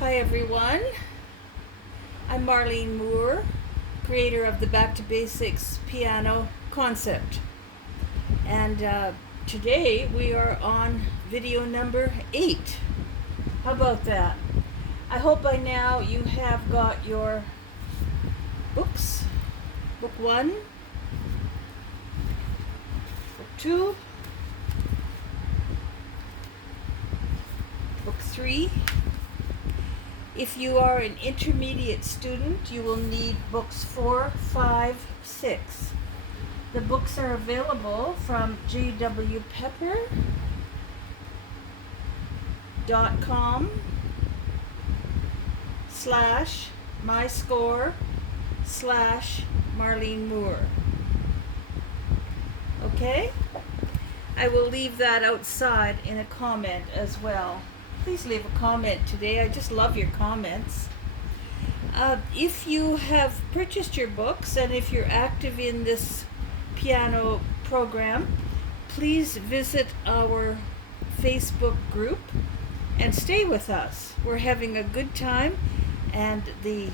Hi everyone, I'm Marlene Moore, creator of the Back to Basics piano concept. And today we are on video number 8. How about that? I hope by now you have got your books. Book 1, Book 2, Book 3. If you are an intermediate student, you will need books 4, 5, 6. The books are available from jwpepper.com/myscore/Marlene Moore. Okay? I will leave that outside in a comment as well. Please leave a comment today. I just love your comments. If you have purchased your books and if you're active in this piano program, please visit our Facebook group and stay with us. We're having a good time, and the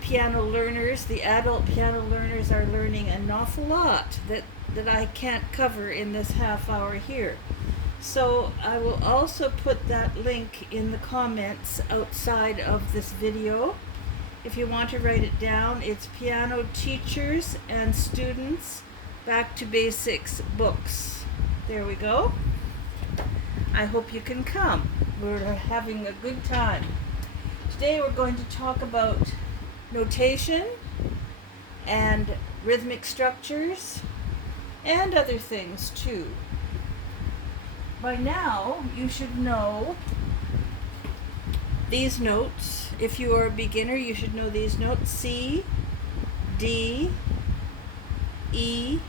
piano learners, the adult piano learners, are learning an awful lot that I can't cover in this half hour here. So I will also put that link in the comments outside of this video. If you want to write it down, it's Piano Teachers and Students Back to Basics Books. There we go. I hope you can come. We're having a good time. Today we're going to talk about notation and rhythmic structures and other things too. By now, you should know these notes. If you are a beginner, you should know these notes: C, D, E,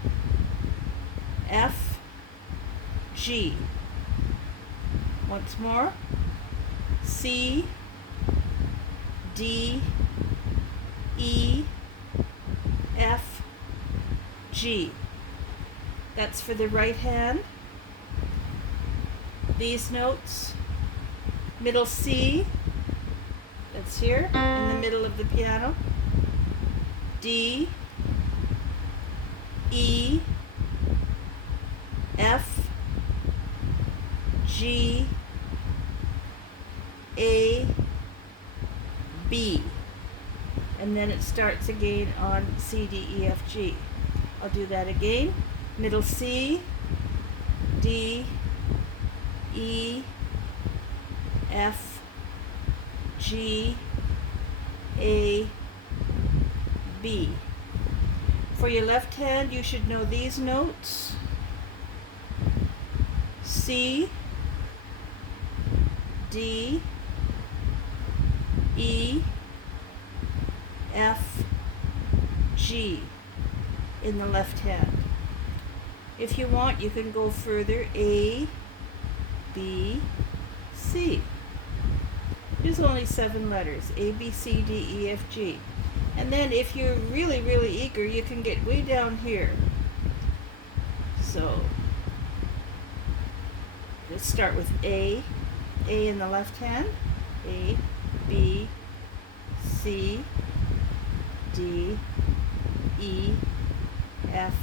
F, G. Once more: C, D, E, F, G. That's for the right hand. These notes: middle C, that's here in the middle of the piano, D, E, F, G, A, B, and then it starts again on C, D, E, F, G. I'll do that again. Middle C, D, E, F, G, A, B. For your left hand, you should know these notes: C, D, E, F, G in the left hand. If you want, you can go further: A, B, C. There's only 7 letters: A, B, C, D, E, F, G. And then if you're really, really eager, you can get way down here. So let's start with A. A in the left hand. A, B, C, D, E, F,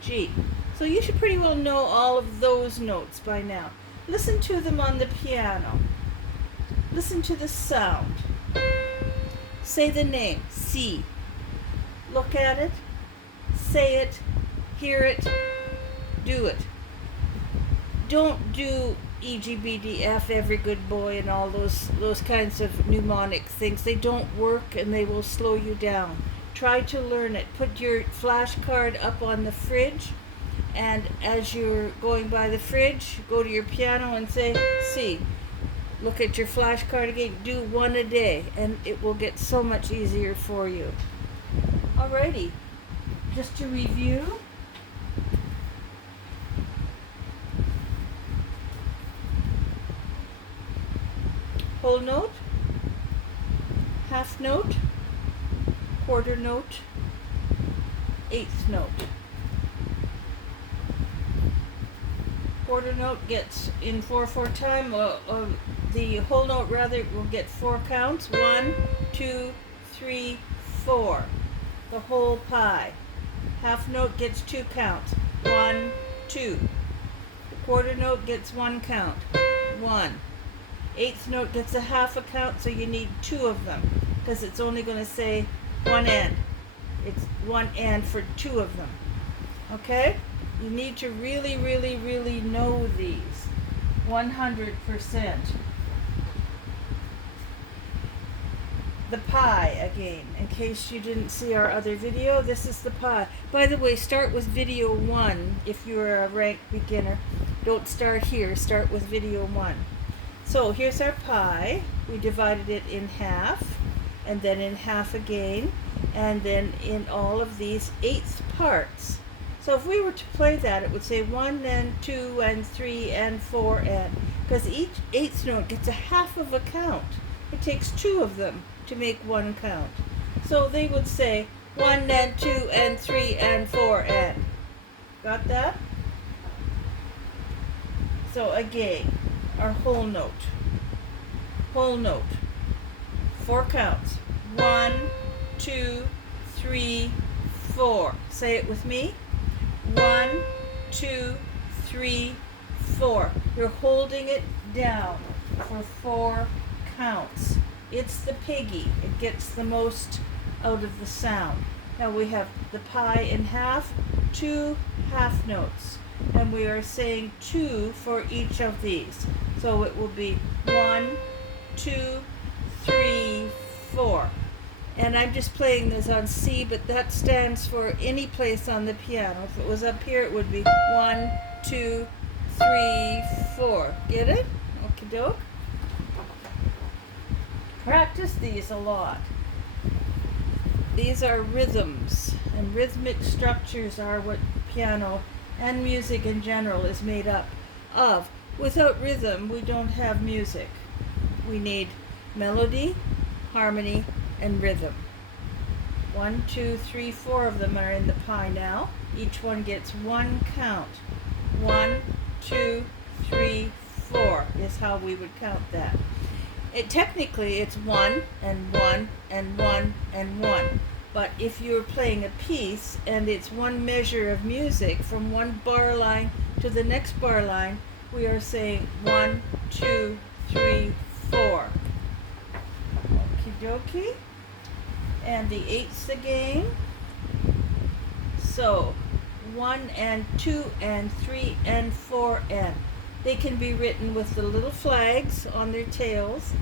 G. So you should pretty well know all of those notes by now. Listen to them on the piano. Listen to the sound. Say the name, C. Look at it, say it, hear it, do it. Don't do E, G, B, D, F, every good boy, and all those kinds of mnemonic things. They don't work and they will slow you down. Try to learn it. Put your flashcard up on the fridge, and as you're going by the fridge, go to your piano and say C. Look at your flashcard again. Do 1 a day, and it will get so much easier for you. Alrighty, just to review. Whole note, half note, quarter note, eighth note. quarter note gets in 4/4 time, the whole note rather will get 4 counts. 1, 2, 3, 4. The whole pie. Half note gets 2 counts. 1, 2. The quarter note gets 1 count. 1. Eighth note gets a half a count, so you need 2 of them because it's only going to say one end. It's one end for 2 of them. Okay? You need to really, really, really know these 100%. The pie again, in case you didn't see our other video, this is the pie. By the way, start with video 1 if you're a ranked beginner. Don't start here, start with video 1. So here's our pie. We divided it in half, and then in half again, and then in all of these 1/8 parts. So if we were to play that, it would say 1 and 2 and 3 and 4 and, because each 1/8 note gets a half of a count. It takes 2 of them to make 1 count. So they would say 1 and 2 and 3 and 4 and. Got that? So again, our whole note. Whole note. 4 counts. 1, 2, 3, 4. Say it with me. 1, 2, 3, 4. You're holding it down for 4 counts. It's the piggy. It gets the most out of the sound. Now we have the pie in half, 2 half notes. And we are saying 2 for each of these. So it will be 1, 2, 3, 4. And I'm just playing this on C, but that stands for any place on the piano. If it was up here, it would be 1, 2, 3, 4. Get it? Okie doke. Practice these a lot. These are rhythms, and rhythmic structures are what piano and music in general is made up of. Without rhythm, we don't have music. We need melody, harmony, and rhythm. 1, 2, 3, 4 of them are in the pie now. Each one gets 1 count. 1, 2, 3, 4 is how we would count that. Technically, it's 1 and 1 and 1 and 1. But if you're playing a piece and it's one measure of music from one bar line to the next bar line, we are saying 1, 2, 3, 4. Okie dokie. And the 8ths again. So 1 and 2 and 3 and 4 and. They can be written with the little flags on their tails,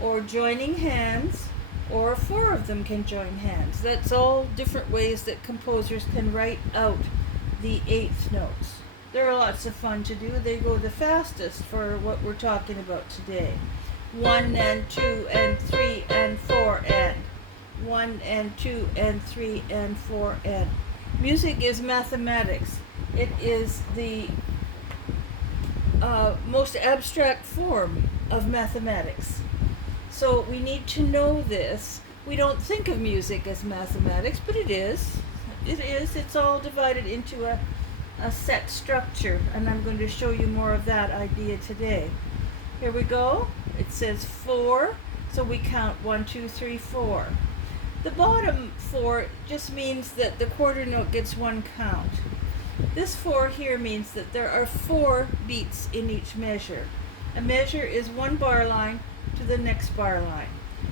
or joining hands, or 4 of them can join hands. That's all different ways that composers can write out the 8th notes. They're lots of fun to do. They go the fastest for what we're talking about today. 1 and 2 and 3 and 4 and. 1 and 2 and 3 and 4 and. Music is mathematics. It is the most abstract form of mathematics. So we need to know this. We don't think of music as mathematics, but it is. It is. It's all divided into a set structure, and I'm going to show you more of that idea today. Here we go. It says 4, so we count 1, 2, 3, 4. The bottom 4 just means that the quarter note gets 1 count. This 4 here means that there are 4 beats in each measure. A measure is 1 bar line to the next bar line.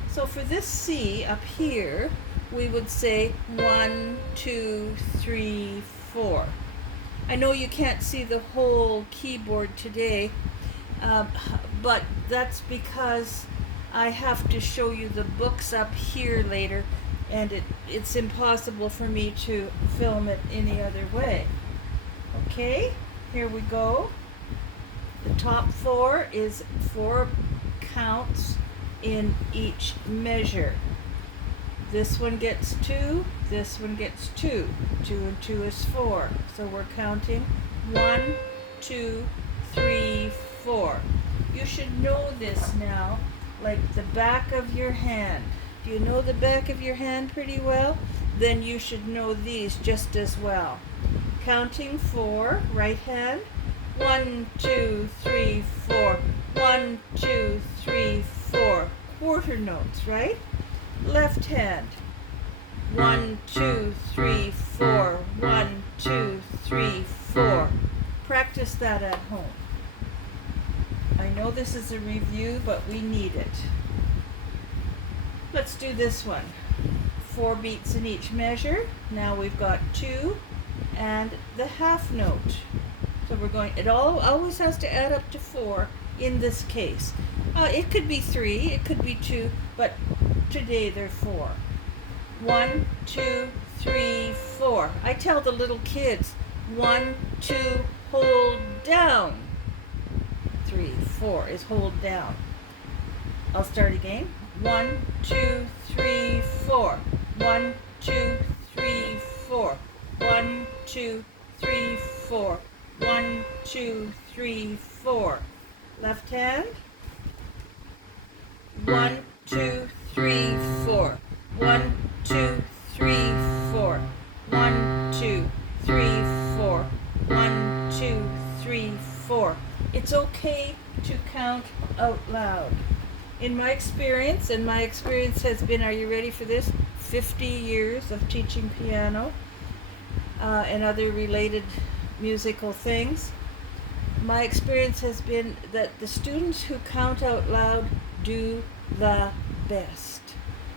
So for this C up here, we would say 1, 2, 3, 4. I know you can't see the whole keyboard today, but that's because I have to show you the books up here later, and it's impossible for me to film it any other way. Okay, here we go. The top 4 is 4 counts in each measure. This one gets 2, this one gets 2. 2 and 2 is 4. So we're counting 1, 2, 3, 4. You should know this now like the back of your hand. Do you know the back of your hand pretty well? Then you should know these just as well. Counting 4, right hand. 1, 2, 3, 4. 1, 2, 3, 4. Quarter notes, right? Left hand. 1, 2, 3, 4. 1, 2, 3, 4. Practice that at home. I know this is a review, but we need it. Let's do this one. 4 beats in each measure. Now we've got 2 and the half note. So we're going, it always has to add up to 4 in this case. It could be 3, it could be 2, but today they're 4. 1, 2, 3, 4. I tell the little kids, 1, 2, hold down. 3, 4 is hold down. I'll start again. 1, 2, 3, 4. 1, 2, 3, 4. 1, 2, 3, 4. 1, 2, 3, 4. Left hand. 1, 2, 3, 4. 1, 2, 3, 4. 1, 2, 3, 4. 1, 2, 3, 4. It's okay to count out loud. In my experience, and my experience has been, are you ready for this? 50 years of teaching piano and other related musical things. My experience has been that the students who count out loud do the best.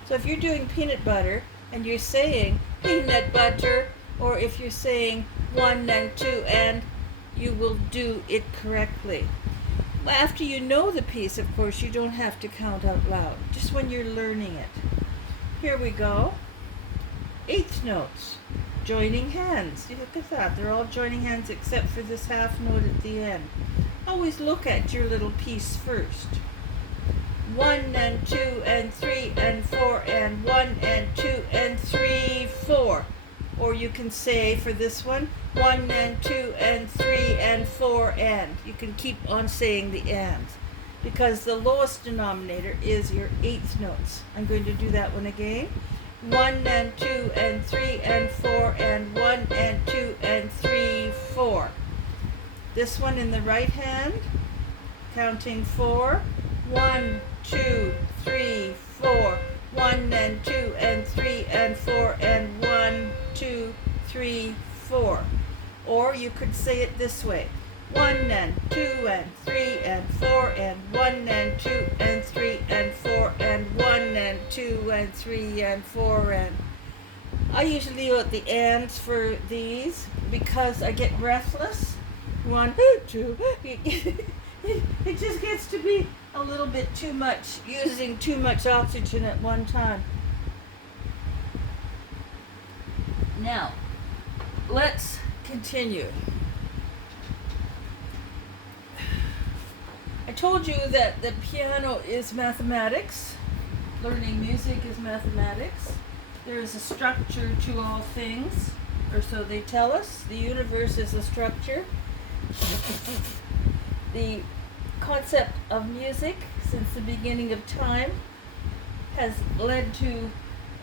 So if you're doing peanut butter and you're saying peanut butter, or if you're saying 1 and 2 and, you will do it correctly. After you know the piece, of course, you don't have to count out loud, just when you're learning it. Here we go. 8th notes. Joining hands. Look at that. They're all joining hands except for this half note at the end. Always look at your little piece first. 1 and 2 and 3 and 4 and 1 and 2 and 3, 4. Or you can say for this one, 1 and 2 and 3 and 4 and. You can keep on saying the ands, because the lowest denominator is your 8th notes. I'm going to do that one again. 1 and 2 and 3 and 4 and 1 and 2 and 3, 4. This one in the right hand, counting 4. 1, 2, 3, 4. 1 and 2 and 3 and 4 and 1, 2, 3, 4. Or you could say it this way. 1 and 2 and 3 and 4 and 1 and 2 and 3 and 4 and 1 and 2 and 3 and 4 and. I usually leave out the ands for these because I get breathless. 1, 2. It just gets to be a little bit too much, using too much oxygen at one time. Now, let's continue. I told you that the piano is mathematics. Learning music is mathematics. There is a structure to all things, or so they tell us. The universe is a structure. The concept of music, since the beginning of time, has led to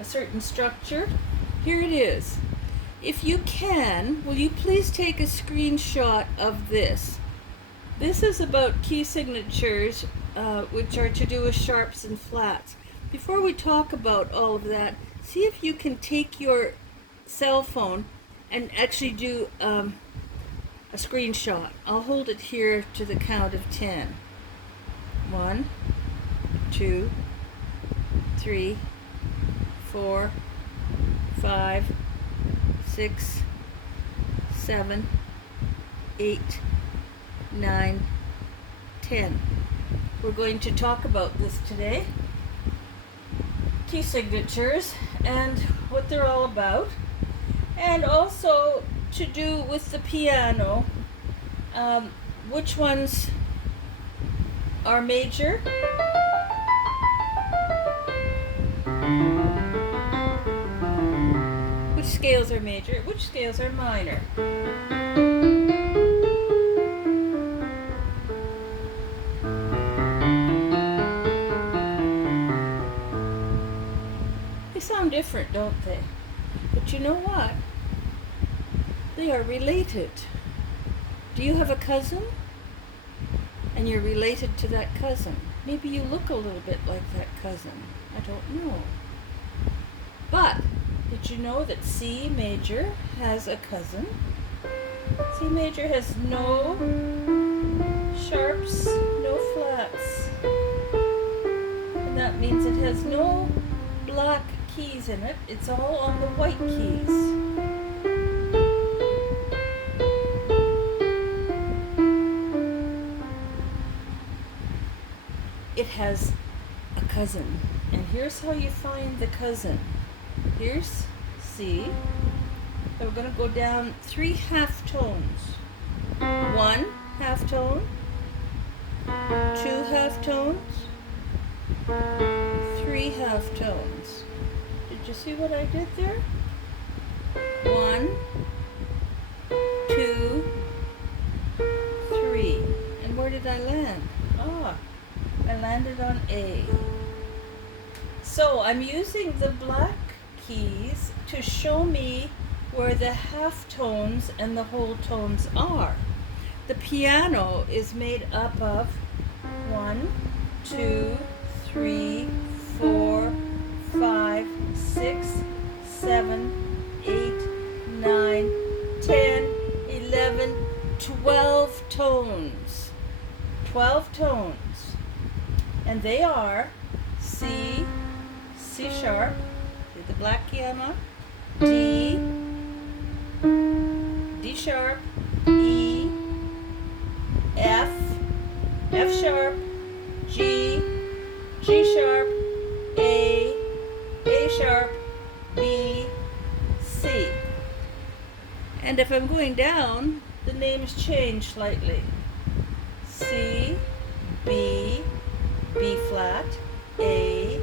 a certain structure. Here it is. If you can, will you please take a screenshot of this? This is about key signatures, which are to do with sharps and flats. Before we talk about all of that, see if you can take your cell phone and actually do a screenshot. I'll hold it here to the count of 10. 1, 2, 3, 4, 5, 6, 7, 8, 9, 10. We're going to talk about this today. Key signatures and what they're all about. And also to do with the piano, which ones are major, which scales are major, which scales are minor. They sound different, don't they? But you know what? They are related. Do you have a cousin? And you're related to that cousin. Maybe you look a little bit like that cousin. I don't know. But did you know that C major has a cousin? C major has no sharps, no flats. And that means it has no black keys in it. It's all on the white keys. It has a cousin. And here's how you find the cousin. Here's C. And we're going to go down 3 half tones. 1 half tone, 2 half tones, 3 half tones. Did you see what I did there? 1, 2, 3. And where did I land? I landed on A. So I'm using the black keys to show me where the half tones and the whole tones are. The piano is made up of 1, 2, 3, 4, 5, 6, 7, 8, 9, 10, 11, 12 tones. 12 tones. And they are C, C sharp, the black key I'm on, D, D sharp, E, F, F sharp, G, G sharp, A sharp, B, C. And if I'm going down, the names change slightly. C, B, B flat, A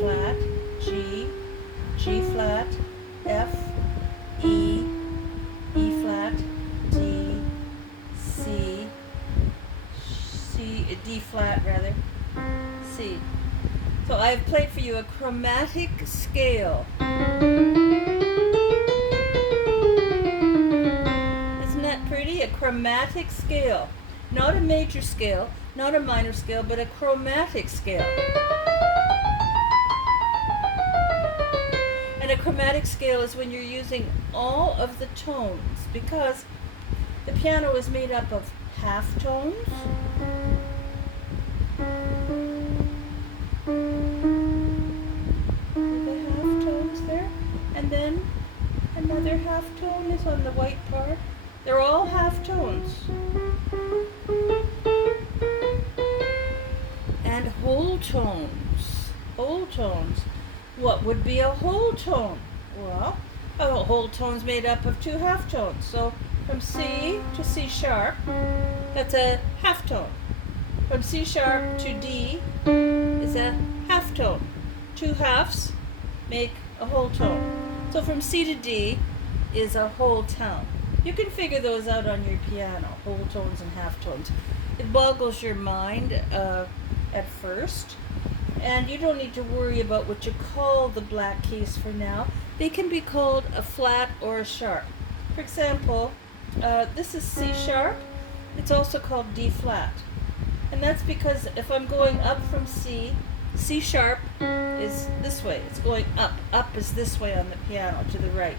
flat, G, G flat, F, E flat, D, C, D flat rather, C. So I've played for you a chromatic scale. Isn't that pretty? A chromatic scale. Not a major scale, not a minor scale, but a chromatic scale. And a chromatic scale is when you're using all of the tones, because the piano is made up of half tones, the half tones there, and then another half tone is on the white part. They're all half tones. And whole tones. Whole tones. What would be a whole tone? Well, a whole tone's made up of 2 half tones. So from C to C sharp, that's a half tone. From C sharp to D is a half tone. 2 halves make a whole tone. So from C to D is a whole tone. You can figure those out on your piano, whole tones and half tones. It boggles your mind at first, and you don't need to worry about what you call the black keys for now. They can be called a flat or a sharp. For example, this is C sharp. It's also called D flat. And that's because if I'm going up from C, C sharp is this way. It's going up. Up is this way on the piano, to the right.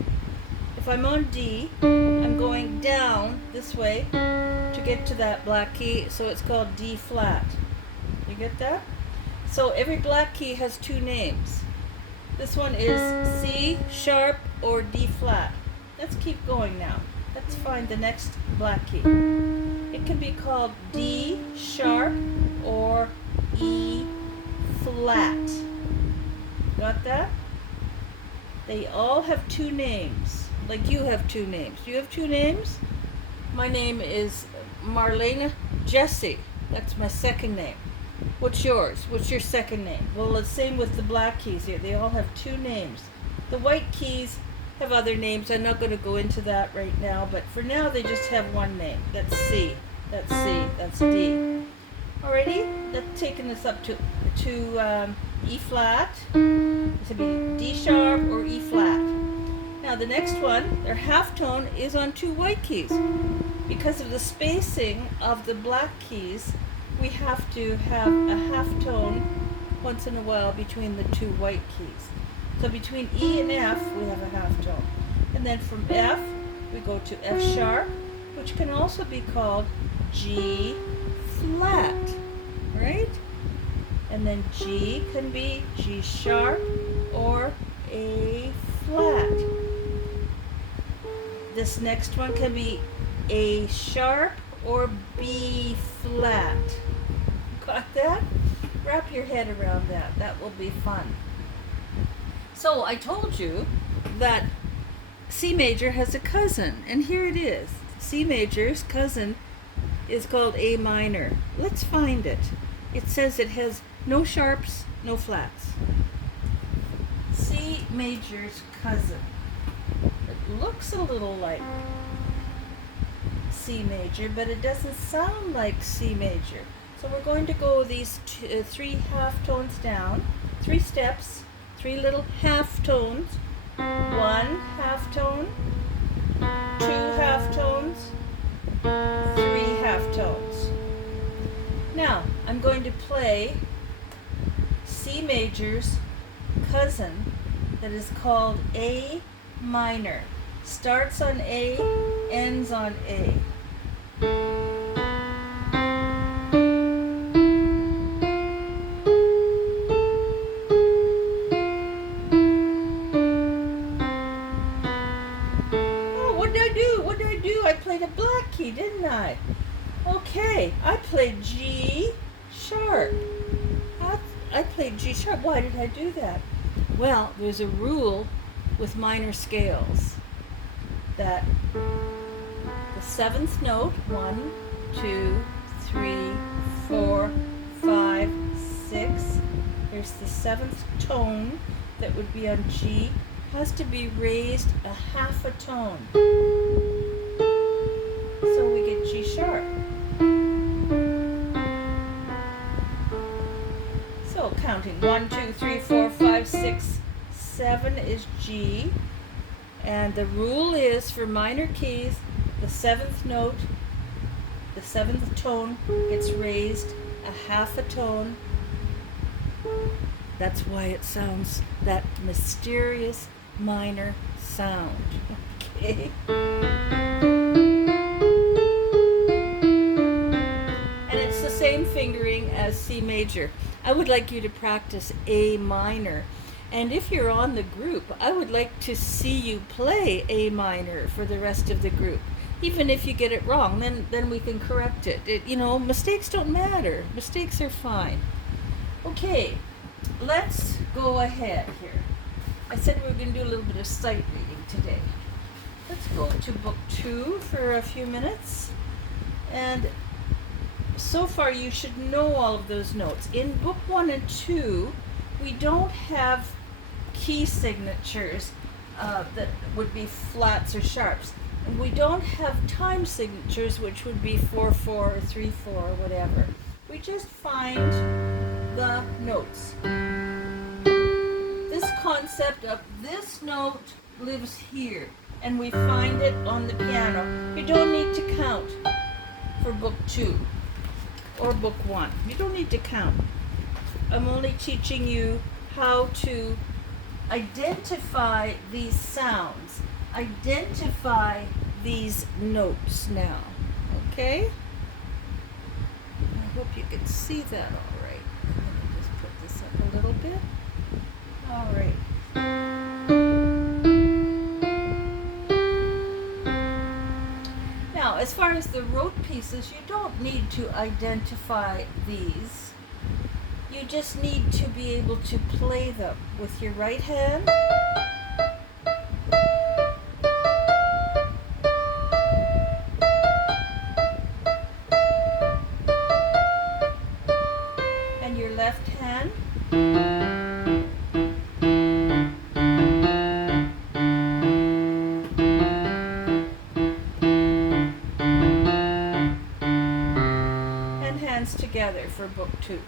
If I'm on D, I'm going down this way to get to that black key, so it's called D flat. You get that? So every black key has 2 names. This one is C sharp or D flat. Let's keep going now. Let's find the next black key. It can be called D sharp or E flat. Got that? They all have 2 names. Like you have 2 names. Do you have 2 names? My name is Marlene Jessie. That's my second name. What's yours? What's your second name? Well, the same with the black keys here. They all have 2 names. The white keys have other names. I'm not going to go into that right now, but for now they just have 1 name. That's C. That's C. That's D. Alrighty, that's taking us up to E flat. This would be D sharp or E flat. Now the next one, their half tone is on 2 white keys. because of the spacing of the black keys, we have to have a half tone once in a while between the two white keys. So between E and F, we have a half tone. And then from F, we go to F sharp, which can also be called G flat, right? And then G can be G sharp or A flat. This next one can be A sharp or B flat. Got that? Wrap your head around that. That will be fun. So I told you that C major has a cousin, and here it is. C major's cousin is called A minor. Let's find it. It says it has no sharps, no flats. C major's cousin. It looks a little like C major, but it doesn't sound like C major. So we're going to go these three half tones down, 3 steps, 3 little half tones, 1 half tone, 2 half tones, 3 half tones. Now I'm going to play C major's cousin that is called A minor. Starts on A, ends on A. What did I do? I played a black key, didn't I? Okay, I played G sharp. I played G sharp. Why did I do that? Well, there's a rule with minor scales that the 7th note, 1, 2, 3, 4, 5, 6, there's the 7th tone that would be on G, has to be raised a half a tone. So we get G sharp. So counting 1, 2, 3, 4, 5, 6, 7 is G. And the rule is for minor keys, the 7th note, the 7th tone gets raised a half a tone. That's why it sounds that mysterious minor sound. Okay? And it's the same fingering as C major. I would like you to practice A minor. And if you're on the group, I would like to see you play A minor for the rest of the group. Even if you get it wrong, then we can correct it. Mistakes don't matter. Mistakes are fine. Okay, let's go ahead here. I said we were going to do a little bit of sight reading today. Let's go to book 2 for a few minutes. And so far you should know all of those notes. In book 1 and 2, we don't have key signatures that would be flats or sharps. And we don't have time signatures, which would be 4/4 or 3/4 or whatever. We just find the notes. This concept of this note lives here, and we find it on the piano. You don't need to count for book 2 or book 1. You don't need to count. I'm only teaching you how to identify these sounds, identify these notes now, okay? I hope you can see that all right. Let me just put this up a little bit. All right. Now, as far as the rote pieces, you don't need to identify these. You just need to be able to play them with your right hand. And your left hand. And hands together for book 2.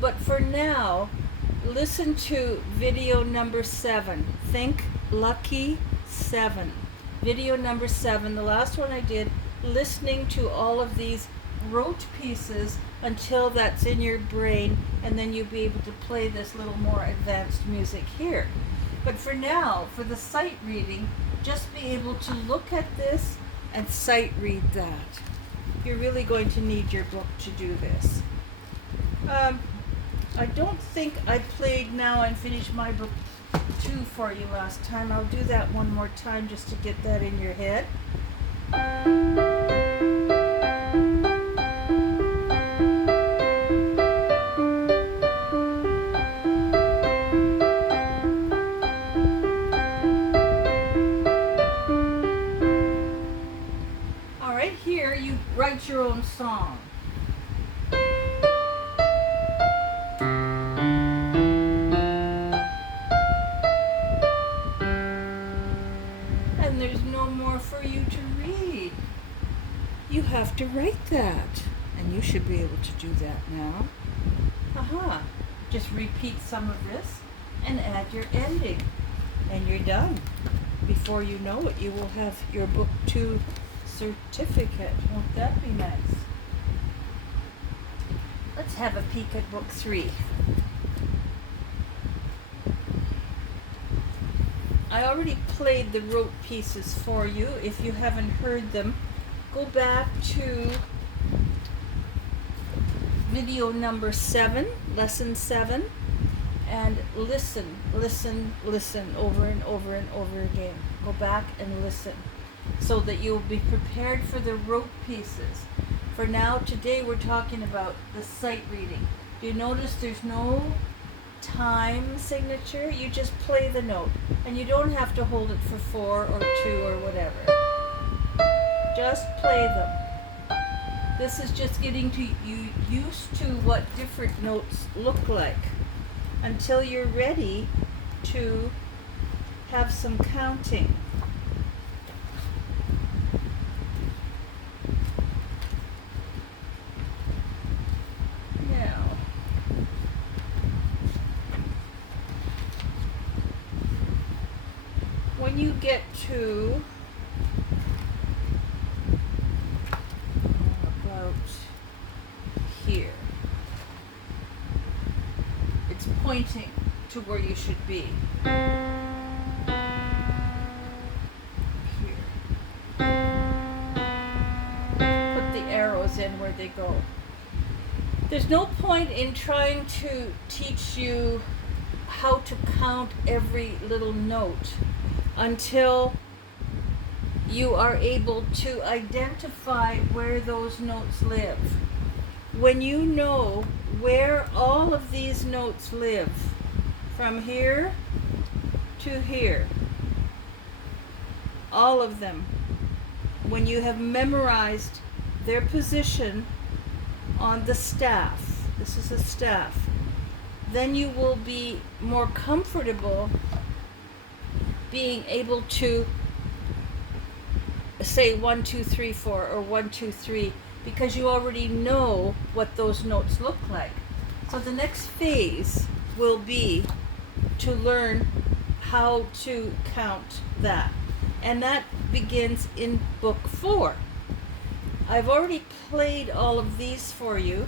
But for now, listen to video number 7. Think Lucky 7. Video number 7, the last one I did, listening to all of these rote pieces until that's in your brain, and then you'll be able to play this little more advanced music here. But for now, for the sight reading, just be able to look at this and sight read that. You're really going to need your book to do this. I don't think I played Now and Finished My Book 2 for you last time. I'll do that one more time just to get that in your head. All right, here you write your own song. And there's no more for you to read. You have to write that, and you should be able to do that now. Just repeat some of this and add your ending, and you're done. Before you know it, you will have your book 2 certificate. Won't that be nice? Let's have a peek at book 3. I already played the rote pieces for you. If you haven't heard them, go back to video number 7, lesson 7, and listen over and over and over again. Go back and listen so that you'll be prepared for the rote pieces. For now, today we're talking about the sight reading. Do you notice there's no time signature? You just play the note, and you don't have to hold it for 4 or 2 or whatever. Just play them. This is just getting you used to what different notes look like until you're ready to have some counting. Now, when you get to about here, it's pointing to where you should be. Here. Put the arrows in where they go. There's no point in trying to teach you how to count every little note until you are able to identify where those notes live. When you know where all of these notes live, from here to here, all of them, when you have memorized their position on the staff, this is a staff, then you will be more comfortable being able to say 1, 2, 3, 4 or 1, 2, 3 because you already know what those notes look like. So the next phase will be to learn how to count that. And that begins in book 4. I've already played all of these for you.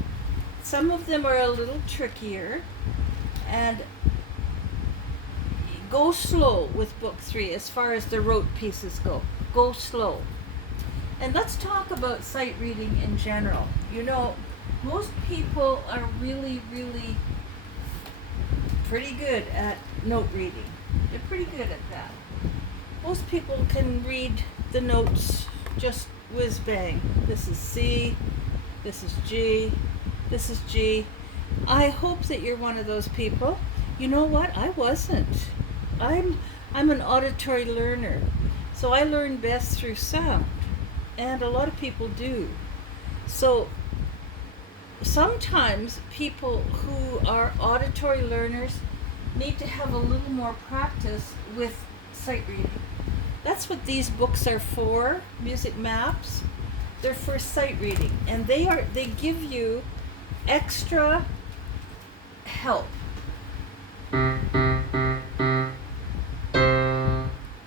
Some of them are a little trickier, and go slow with book 3 as far as the rote pieces go. Go slow. And let's talk about sight reading in general. You know, most people are really, really pretty good at note reading. They're pretty good at that. Most people can read the notes just whiz bang. This is C, this is G, this is G. I hope that you're one of those people. You know what? I wasn't. I'm an auditory learner. So I learn best through sound. And a lot of people do. So sometimes people who are auditory learners need to have a little more practice with sight reading. That's what these books are for, music maps. They're for sight reading, and they give you extra help.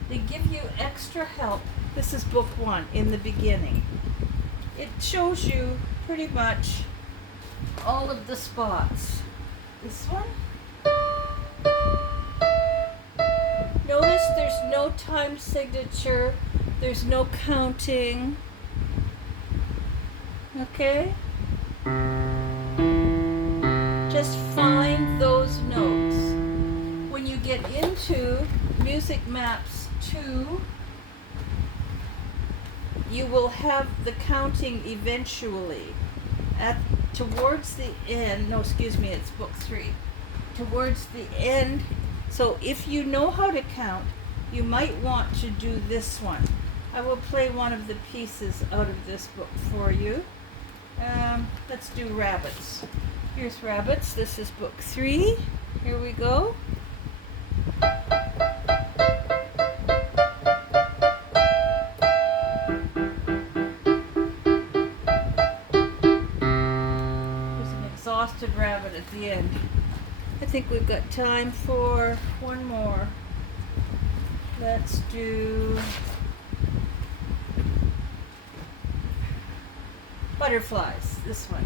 They give you extra help. This is book 1 in the beginning. It shows you pretty much all of the spots. This one. Notice there's no time signature. There's no counting. Okay? Just find those notes. When you get into Music Maps 2, you will have the counting eventually. Towards the end, no, excuse me, it's book 3. Towards the end, so if you know how to count, you might want to do this one. I will play one of the pieces out of this book for you. Let's do rabbits. Here's rabbits. This is book 3. Here we go. Exhausted rabbit at the end. I think we've got time for one more. Let's do butterflies, this one.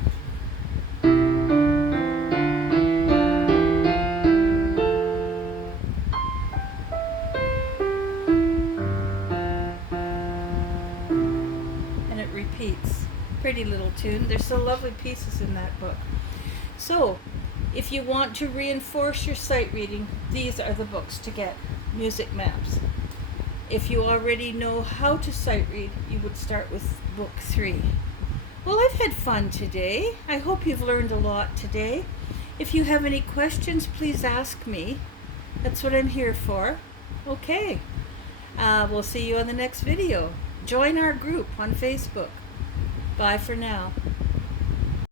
And it repeats. Pretty little tune. There's some lovely pieces in that book. So, if you want to reinforce your sight reading, these are the books to get. Music Maps. If you already know how to sight read, you would start with book 3. Well, I've had fun today. I hope you've learned a lot today. If you have any questions, please ask me. That's what I'm here for. Okay. We'll see you on the next video. Join our group on Facebook. Bye for now.